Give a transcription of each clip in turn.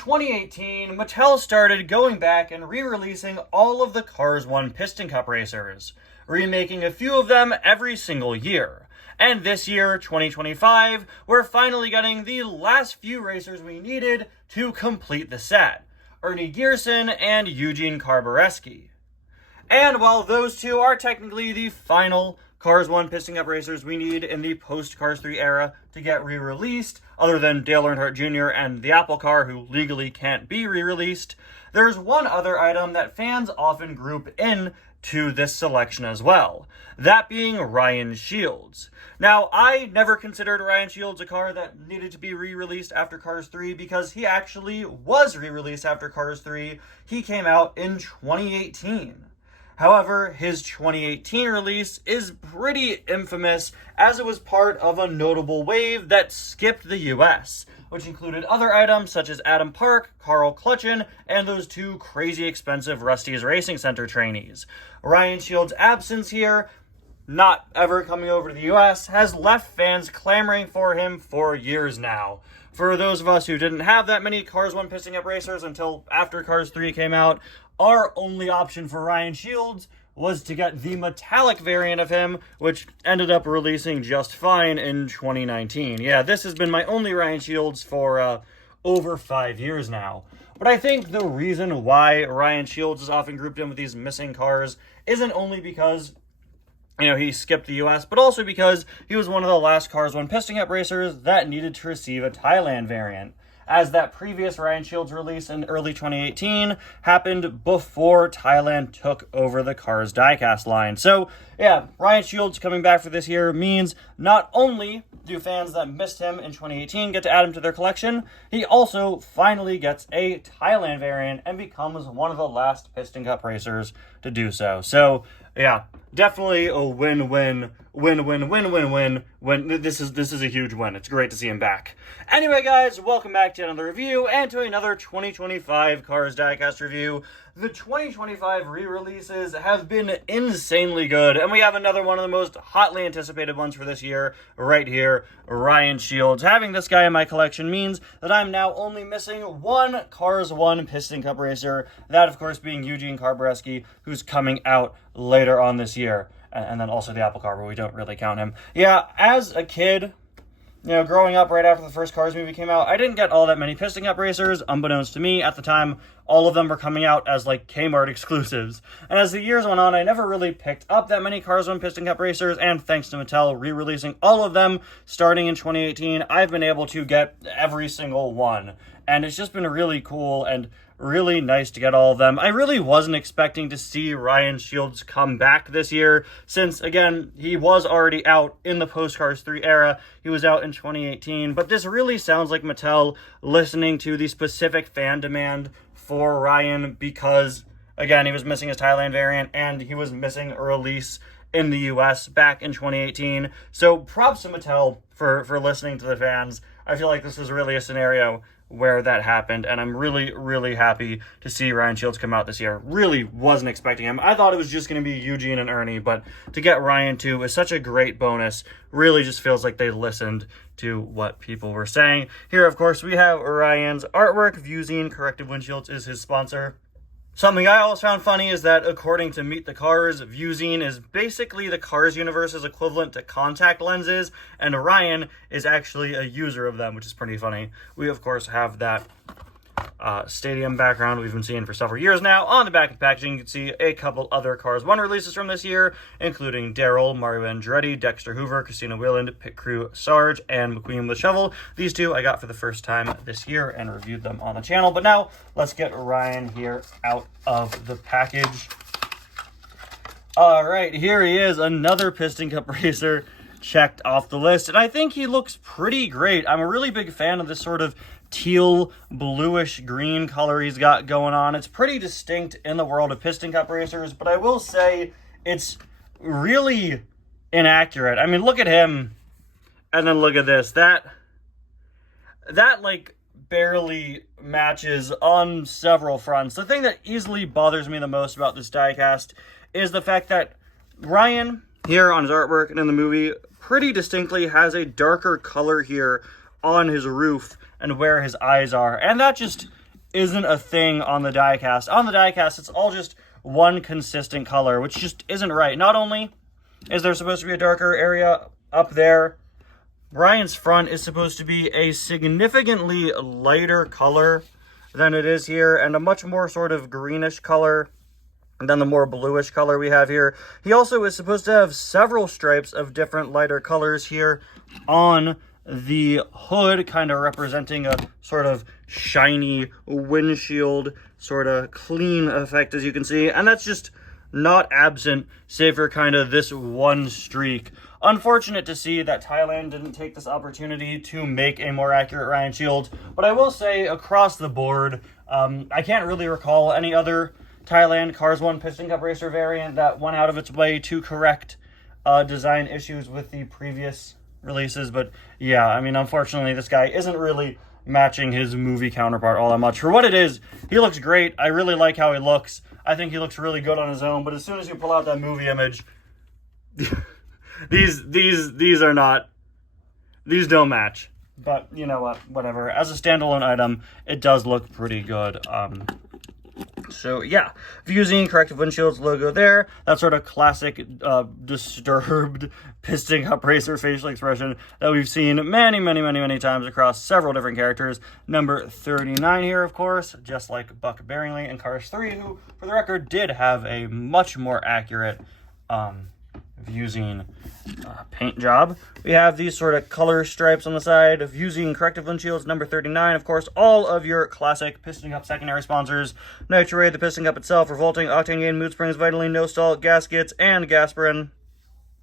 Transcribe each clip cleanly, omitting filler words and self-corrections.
2018, Mattel started going back and re-releasing all of the Cars 1 Piston Cup racers, remaking a few of them every single year. And this year, 2025, we're finally getting the last few racers we needed to complete the set. Ernie Gearson and Eugene Karbareski. And while those two are technically the final Cars 1 Piston Cup racers we need in the post-Cars 3 era to get re-released, other than Dale Earnhardt Jr. and the Apple car, who legally can't be re-released, there's one other item that fans often group in to this selection as well, that being Ryan Shields. Now, I never considered Ryan Shields a car that needed to be re-released after Cars 3 because he actually was re-released after Cars 3. He came out in 2018. However, his 2018 release is pretty infamous as it was part of a notable wave that skipped the US, which included other items such as Adam Park, Carl Clutchin, and those two crazy expensive Rusty's Racing Center trainees. Ryan Shields' absence here, not ever coming over to the US, has left fans clamoring for him for years now. For those of us who didn't have that many Cars 1 Piston Cup racers until after Cars 3 came out, our only option for Ryan Shields was to get the metallic variant of him, which ended up releasing just fine in 2019. Yeah, this has been my only Ryan Shields for over 5 years now. But I think the reason why Ryan Shields is often grouped in with these missing cars isn't only because he skipped the US, but also because he was one of the last Cars 1 Piston Cup racers that needed to receive a Thailand variant, as that previous Ryan Shields release in early 2018 happened before Thailand took over the Cars diecast line. So, yeah, Ryan Shields coming back for this year means not only do fans that missed him in 2018 get to add him to their collection, he also finally gets a Thailand variant and becomes one of the last Piston Cup racers to do so. So, yeah, definitely a win-win. This is a huge win. It's great to see him back. Anyway, guys, welcome back to another review and to another 2025 Cars Diecast review. The 2025 re-releases have been insanely good, and we have another one of the most hotly anticipated ones for this year right here, Ryan Shields. Having this guy in my collection means that I'm now only missing one Cars 1 Piston Cup racer, that of course being Eugene Karbareski, who's coming out later on this year. And then also the Apple car, but we don't really count him. Yeah, as a kid, growing up right after the first Cars movie came out, I didn't get all that many Piston Cup racers. Unbeknownst to me, at the time, all of them were coming out as, Kmart exclusives. And as the years went on, I never really picked up that many Cars 1 Piston Cup racers, and thanks to Mattel re-releasing all of them starting in 2018, I've been able to get every single one. And it's just been really cool and really nice to get all of them. I really wasn't expecting to see Ryan Shields come back this year, since, again, he was already out in the post-Cars 3 era. He was out in 2018, but this really sounds like Mattel listening to the specific fan demand for Ryan because, again, he was missing his Thailand variant, and he was missing a release in the US back in 2018. So props to Mattel for listening to the fans. I feel like this is really a scenario where that happened, and I'm really, really happy to see Ryan Shields come out this year. Really wasn't expecting him. I thought it was just going to be Eugene and Ernie, but to get Ryan too is such a great bonus. Really just feels like they listened to what people were saying. Here, of course, we have Ryan's artwork. Zeen Corrective Windshields is his sponsor. Something I always found funny is that, according to Meet the Cars, Zeen is basically the Cars universe's equivalent to contact lenses, and Ryan is actually a user of them, which is pretty funny. We, of course, have that stadium background we've been seeing for several years now. On the back of the packaging, you can see a couple other Cars 1 releases from this year, including Daryl, Mario Andretti, Dexter Hoover, Christina Wieland, Pit Crew Sarge, and McQueen with Shovel. These two I got for the first time this year and reviewed them on the channel. But now, let's get Ryan here out of the package. All right, here he is, another Piston Cup racer checked off the list, and I think he looks pretty great. I'm a really big fan of this sort of teal bluish green color he's got going on. It's pretty distinct in the world of Piston Cup racers, but I will say it's really inaccurate. I mean, look at him, and then look at this. That barely matches on several fronts. The thing that easily bothers me the most about this diecast is the fact that Ryan, here on his artwork and in the movie, pretty distinctly has a darker color here on his roof and where his eyes are. And that just isn't a thing on the diecast. On the diecast, it's all just one consistent color, which just isn't right. Not only is there supposed to be a darker area up there, Ryan's front is supposed to be a significantly lighter color than it is here, and a much more sort of greenish color than the more bluish color we have here. He also is supposed to have several stripes of different lighter colors here on the hood, kind of representing a sort of shiny windshield, sort of clean effect, as you can see. And that's just not absent, save for kind of this one streak. Unfortunate to see that Thailand didn't take this opportunity to make a more accurate Ryan Shields, but I will say across the board, I can't really recall any other Thailand Cars 1 Piston Cup Racer variant that went out of its way to correct design issues with the previous releases. But yeah, I mean, unfortunately, this guy isn't really matching his movie counterpart all that much. For what it is, he looks great. I really like how he looks. I think he looks really good on his own, but as soon as you pull out that movie image, these are not, these don't match. But you know what, whatever. As a standalone item, it does look pretty good. So yeah, Zeen corrective windshields logo there. That sort of classic disturbed piston cup racer facial expression that we've seen many times across several different characters. Number 39 here, of course, just like Buck Bearingley in Cars 3, who, for the record, did have a much more accurate Zeen paint job. We have these sort of color stripes on the side of Zeen corrective windshields, number 39. Of course, all of your classic Piston Cup secondary sponsors: Nitrate, the Piston Cup itself, Revolting, Octane Gain, Mood Springs, Vitaline, No Stall, Gaskets, and Gasprin.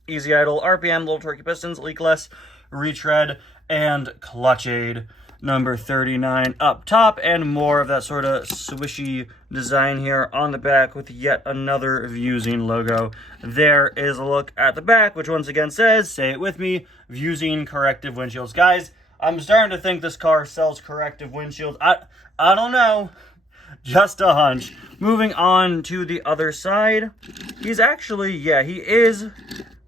Easy Idle, RPM, Little Torquey Pistons, Leakless, Retread, and Clutch Aid, number 39 up top, and more of that sort of swishy design here on the back with yet another Zeen logo. There is a look at the back, which once again says, say it with me, Zeen corrective windshields. Guys, I'm starting to think this car sells corrective windshields. I don't know. Just a hunch. Moving on to the other side. He's actually, yeah, he is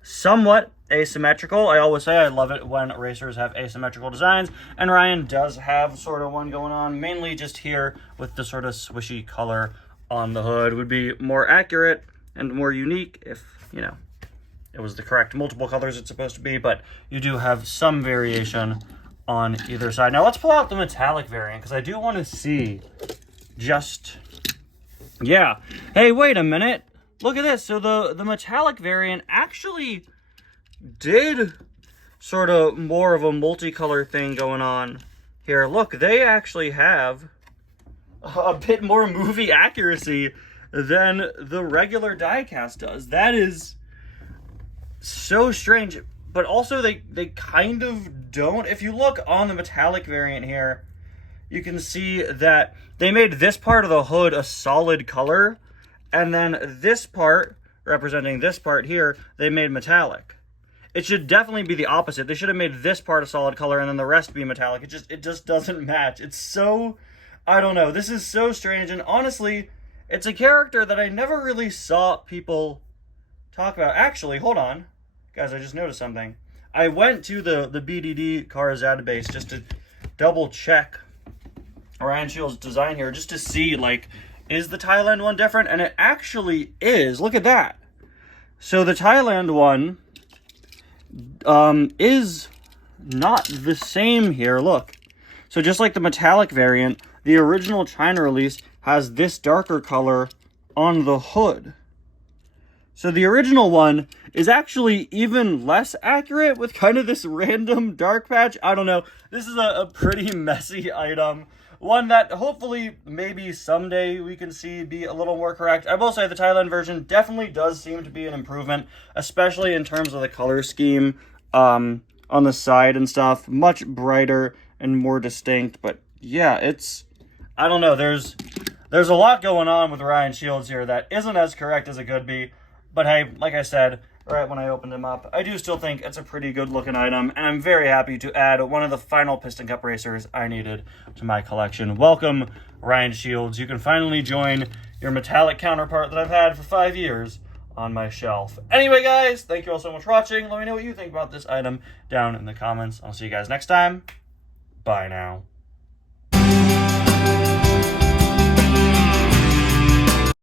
somewhat asymmetrical. I always say I love it when racers have asymmetrical designs, and Ryan does have sort of one going on, mainly just here with the sort of swishy color on the hood. Would be more accurate and more unique if, you know, it was the correct multiple colors it's supposed to be, but you do have some variation on either side. Now let's pull out the metallic variant, because I do want to see just, yeah. Hey, wait a minute. Look at this. So the metallic variant actually did sort of more of a multicolor thing going on here. Look, they actually have a bit more movie accuracy than the regular diecast does. That is so strange, but also they kind of don't. If you look on the metallic variant here, you can see that they made this part of the hood a solid color, and then this part, representing this part here, they made metallic. It should definitely be the opposite. They should have made this part a solid color and then the rest be metallic. It just doesn't match. It's so, I don't know. This is so strange, and honestly, it's a character that I never really saw people talk about. Actually, hold on. Guys, I just noticed something. I went to the BDD Cars database just to double check Ryan Shields' design here, just to see, like, is the Thailand one different? And it actually is. Look at that. So the Thailand one is not the same here. Look. So just like the metallic variant, the original China release has this darker color on the hood. So the original one is actually even less accurate with kind of this random dark patch. I don't know. This is a pretty messy item. One that hopefully maybe someday we can see be a little more correct. I will say the Thailand version definitely does seem to be an improvement, especially in terms of the color scheme on the side and stuff. Much brighter and more distinct. But yeah, it's, I don't know. There's a lot going on with Ryan Shields here that isn't as correct as it could be. But hey, like I said, right when I opened him up, I do still think it's a pretty good looking item, and I'm very happy to add one of the final Piston Cup racers I needed to my collection. Welcome, Ryan Shields. You can finally join your metallic counterpart that I've had for 5 years on my shelf. Anyway, guys, thank you all so much for watching. Let me know what you think about this item down in the comments. I'll see you guys next time. Bye now.